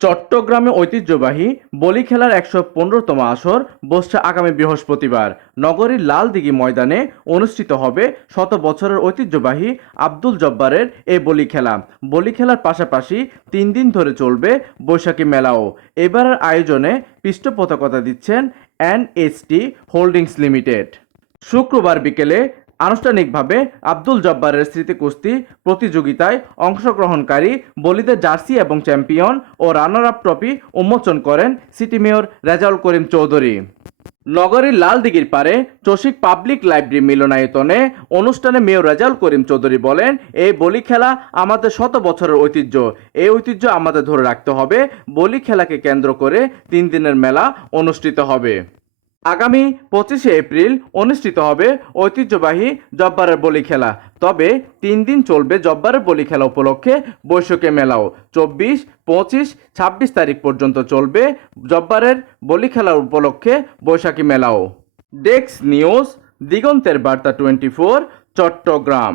চট্টগ্রামে ঐতিহ্যবাহী বলি খেলার ১১৫তম আসর বসছে আগামী বৃহস্পতিবার। নগরীর লালদিঘি ময়দানে অনুষ্ঠিত হবে শত বছরের ঐতিহ্যবাহী আব্দুল জব্বারের এই বলি খেলা। বলি খেলার পাশাপাশি ৩ দিন ধরে চলবে বৈশাখী মেলাও। এবারের আয়োজনে পৃষ্ঠপোষকতা দিচ্ছেন এনএসটি হোল্ডিংস লিমিটেড। শুক্রবার বিকেলে আনুষ্ঠানিকভাবে আব্দুল জব্বারের স্মৃতি কুস্তি প্রতিযোগিতায় অংশগ্রহণকারী বলিদের জার্সি এবং চ্যাম্পিয়ন ও রানার আপ ট্রফি উন্মোচন করেন সিটি মেয়র রেজাউল করিম চৌধুরী। নগরীর লালদিঘির পারে চসিক পাবলিক লাইব্রেরি মিলনায়তনে অনুষ্ঠানে মেয়র রেজাউল করিম চৌধুরী বলেন, এই বলি খেলা আমাদের শত বছরের ঐতিহ্য। এই ঐতিহ্য আমাদের ধরে রাখতে হবে। বলি খেলাকে কেন্দ্র করে ৩ দিনের মেলা অনুষ্ঠিত হবে। আগামী ২৫শে এপ্রিল অনুষ্ঠিত হবে ঐতিহ্যবাহী জব্বারের বলি খেলা। তবে ৩ দিন চলবে জব্বারের বলি খেলা উপলক্ষে বৈশাখী মেলাও। ২৪, ২৫, ২৬ তারিখ পর্যন্ত চলবে জব্বারের বলি খেলা উপলক্ষে বৈশাখী মেলাও। ডেস্ক নিউজ, দিগন্তের বার্তা 24, চট্টগ্রাম।